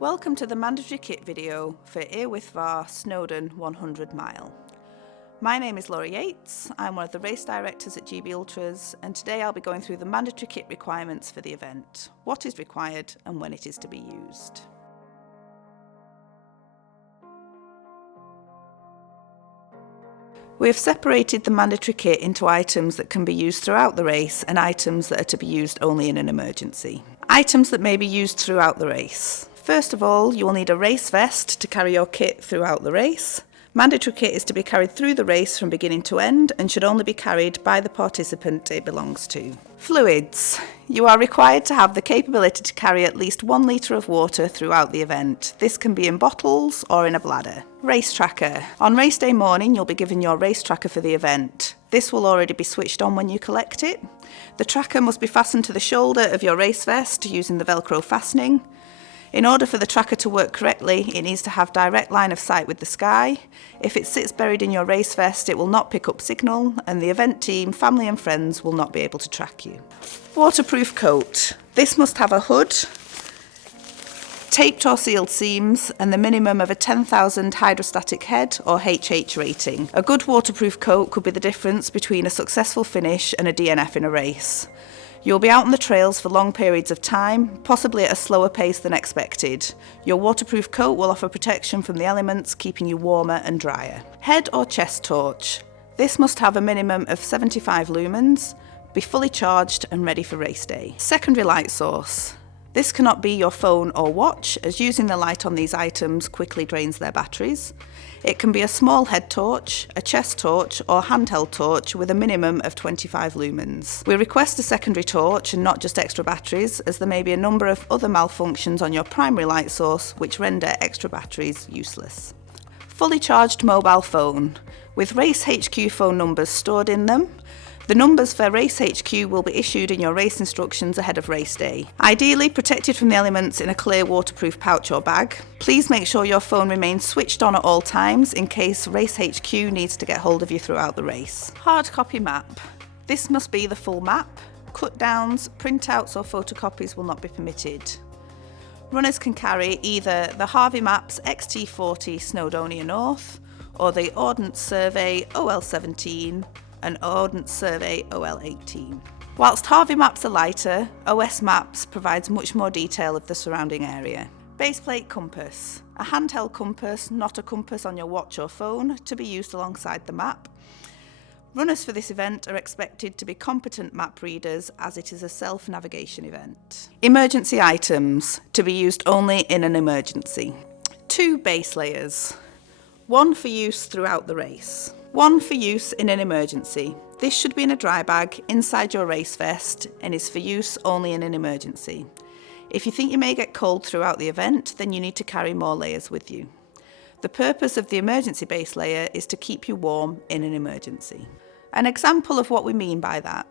Welcome to the mandatory kit video for Wyddfa Snowdon 100 mile. My name is Laura Yates, I'm one of the race directors at GB Ultras, and today I'll be going through the mandatory kit requirements for the event, what is required and when it is to be used. We have separated the mandatory kit into items that can be used throughout the race and items that are to be used only in an emergency. Items that may be used throughout the race. First of all, you will need a race vest to carry your kit throughout the race. Mandatory kit is to be carried through the race from beginning to end and should only be carried by the participant it belongs to. Fluids. You are required to have the capability to carry at least 1 litre of water throughout the event. This can be in bottles or in a bladder. Race tracker. On race day morning, you'll be given your race tracker for the event. This will already be switched on when you collect it. The tracker must be fastened to the shoulder of your race vest using the Velcro fastening. In order for the tracker to work correctly, it needs to have direct line of sight with the sky. If it sits buried in your race vest, it will not pick up signal, and the event team, family and friends will not be able to track you. Waterproof coat. This must have a hood, taped or sealed seams, and the minimum of a 10,000 hydrostatic head or HH rating. A good waterproof coat could be the difference between a successful finish and a DNF in a race. You'll be out on the trails for long periods of time, possibly at a slower pace than expected. Your waterproof coat will offer protection from the elements, keeping you warmer and drier. Head or chest torch. This must have a minimum of 75 lumens, be fully charged and ready for race day. Secondary light source. This cannot be your phone or watch, as using the light on these items quickly drains their batteries. It can be a small head torch, a chest torch or handheld torch with a minimum of 25 lumens. We request a secondary torch and not just extra batteries, as there may be a number of other malfunctions on your primary light source which render extra batteries useless. Fully charged mobile phone, with Race HQ phone numbers stored in them. The numbers for Race HQ will be issued in your race instructions ahead of race day. Ideally protected from the elements in a clear waterproof pouch or bag. Please make sure your phone remains switched on at all times in case Race HQ needs to get hold of you throughout the race. Hard copy map. This must be the full map. Cut downs, printouts or photocopies will not be permitted. Runners can carry either the Harvey Maps XT40 Snowdonia North or the Ordnance Survey OL17 and Ordnance Survey OL18. Whilst Harvey Maps are lighter, OS Maps provides much more detail of the surrounding area. Baseplate compass. A handheld compass, not a compass on your watch or phone, to be used alongside the map. Runners for this event are expected to be competent map readers as it is a self-navigation event. Emergency items, to be used only in an emergency. 2 base layers. 1 for use throughout the race. 1 for use in an emergency. This should be in a dry bag inside your race vest and is for use only in an emergency. If you think you may get cold throughout the event, then you need to carry more layers with you. The purpose of the emergency base layer is to keep you warm in an emergency. An example of what we mean by that.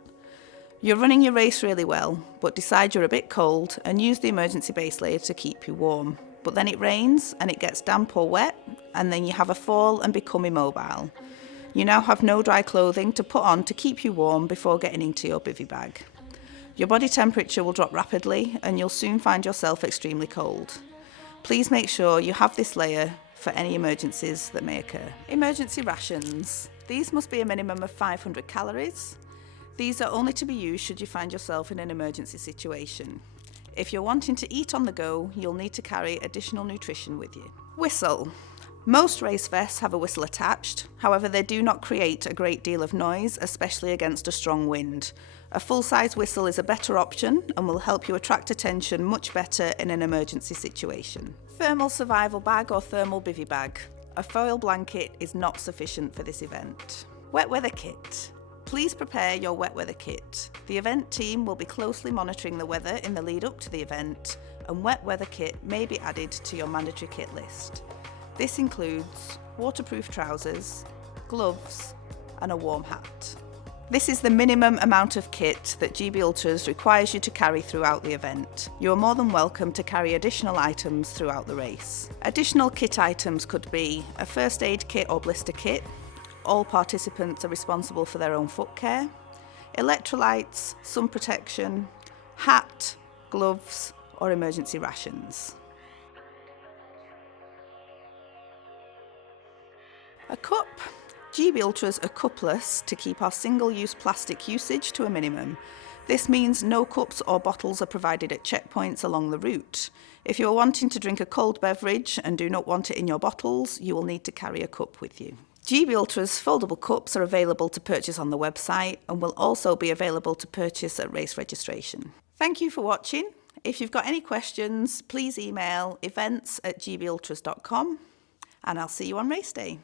You're running your race really well, but decide you're a bit cold and use the emergency base layer to keep you warm. But then it rains and it gets damp or wet, and then you have a fall and become immobile. You now have no dry clothing to put on to keep you warm before getting into your bivvy bag. Your body temperature will drop rapidly and you'll soon find yourself extremely cold. Please make sure you have this layer for any emergencies that may occur. Emergency rations. These must be a minimum of 500 calories. These are only to be used should you find yourself in an emergency situation. If you're wanting to eat on the go, you'll need to carry additional nutrition with you. Whistle. Most race vests have a whistle attached, however they do not create a great deal of noise, especially against a strong wind. A full-size whistle is a better option and will help you attract attention much better in an emergency situation. Thermal survival bag or thermal bivvy bag. A foil blanket is not sufficient for this event. Wet weather kit. Please prepare your wet weather kit. The event team will be closely monitoring the weather in the lead up to the event, and wet weather kit may be added to your mandatory kit list. This includes waterproof trousers, gloves and a warm hat. This is the minimum amount of kit that GB Ultras requires you to carry throughout the event. You are more than welcome to carry additional items throughout the race. Additional kit items could be a first aid kit or blister kit. All participants are responsible for their own foot care. Electrolytes, sun protection, hat, gloves or emergency rations. A cup. GB Ultras are cupless to keep our single-use plastic usage to a minimum. This means no cups or bottles are provided at checkpoints along the route. If you are wanting to drink a cold beverage and do not want it in your bottles, you will need to carry a cup with you. GB Ultra's foldable cups are available to purchase on the website and will also be available to purchase at race registration. Thank you for watching. If you've got any questions, please email events@gbultras.com and I'll see you on race day.